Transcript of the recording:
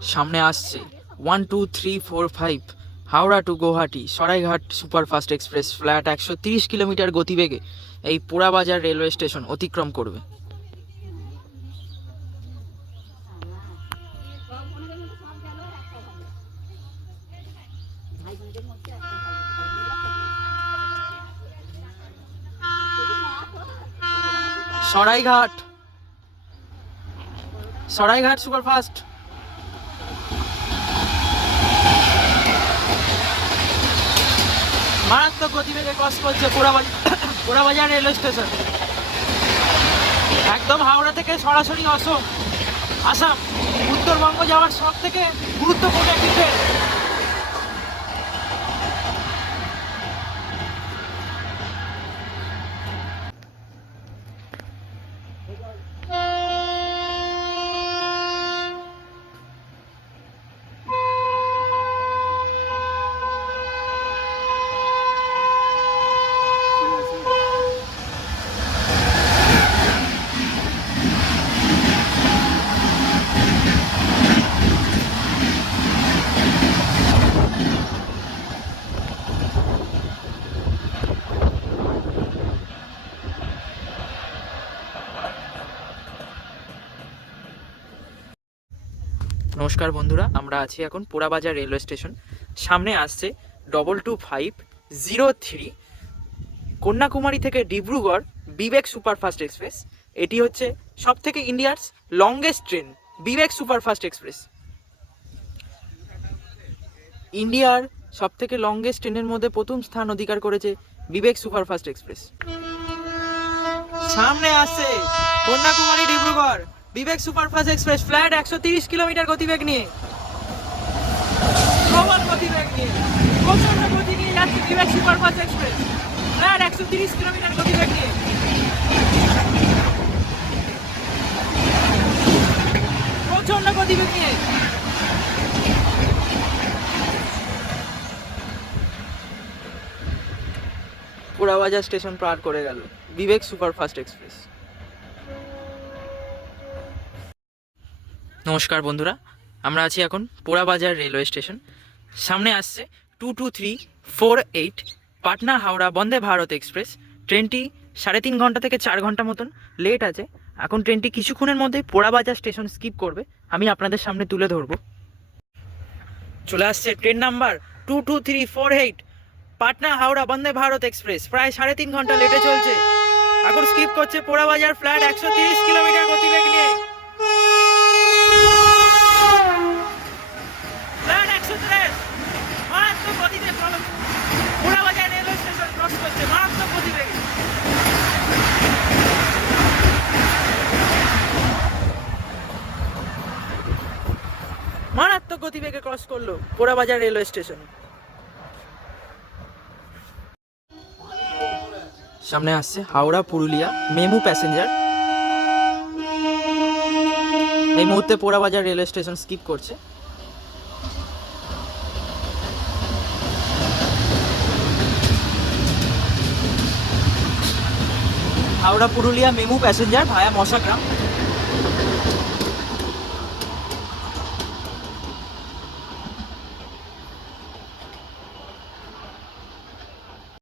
সামনে আসছে 1, 2, 3, 4, 5 Howrah to Guwahati Saraighat superfast express flat 130 kilometre গতিবেগে এই পোড়াবাজার রেলওয়ে স্টেশন অতিক্রম করবে। সরাইঘাট সরাইঘাট সুপারফাস্ট। মারাত্মক গতিবেগে ক্রস করছে পোড়াবাজার রেলওয়ে স্টেশন। একদম হাওড়া থেকে সরাসরি আসাম উত্তরবঙ্গ যাওয়ার সব থেকে গুরুত্বপূর্ণ একটি ট্রেন। নমস্কার বন্ধুরা, আমরা আছি এখন পোড়াবাজার রেলওয়ে স্টেশন। সামনে আসছে 22503 কন্যাকুমারী থেকে ডিব্রুগড় বিবেক সুপারফাস্ট এক্সপ্রেস। এটি হচ্ছে সব থেকে ইন্ডিয়ার লংগেস্ট ট্রেন, বিবেক সুপারফাস্ট এক্সপ্রেস। ইন্ডিয়ার সব থেকে লংগেস্ট ট্রেনের মধ্যে প্রথম স্থান অধিকার করেছে বিবেক সুপারফাস্ট এক্সপ্রেস। সামনে আসছে কন্যাকুমারী ডিব্রুগড় বিবেক সুপারফাস্ট এক্সপ্রেস ফ্ল্যাট 130 কিলোমিটার গতিবেগ নিয়ে, প্রবল গতিবেগ নিয়ে, প্রচন্ড গতি নিয়ে যাচ্ছে বিবেক সুপারফাস্ট এক্সপ্রেস ফ্ল্যাট 130 কিলোমিটার গতিবেগ নিয়ে। প্রচন্ড গতিবেগ নিয়ে পোড়াবাজার স্টেশন পার করে গেল বিবেক সুপারফাস্ট এক্সপ্রেস। নমস্কার বন্ধুরা, আমরা আছি এখন পোড়াবাজার রেলওয়ে স্টেশন। সামনে আসছে 22348 পাটনা হাওড়া বন্দে ভারত এক্সপ্রেস। ট্রেনটি 3.5 ঘন্টা থেকে 4 ঘন্টা মতন লেট আছে। এখন ট্রেনটি কিছুক্ষণের মধ্যে পোড়াবাজার স্টেশন স্কিপ করবে, আমি আপনাদের সামনে তুলে ধরবো। চলে আসছে train number 22348 Patna Howrah Vande Bharat express, প্রায় 3.5 ঘন্টা লেটে চলছে। এখন স্কিপ করছে পোড়াবাজার ফ্ল্যাট 130 কিলোমিটার গতিবেগ নিয়ে। মারাত্মক গতিবেগে ক্রস করলো পোড়াবাজার রেলওয়ে স্টেশন। সামনে আসছে হাওড়া পুরুলিয়া মেমু প্যাসেঞ্জার। এই মুহূর্তে পোড়াবাজার রেলওয়ে স্টেশন স্কিপ করছে। হাওড়া পুরুলিয়া মেমু প্যাসেঞ্জার ভায়া মশাগ্রাম।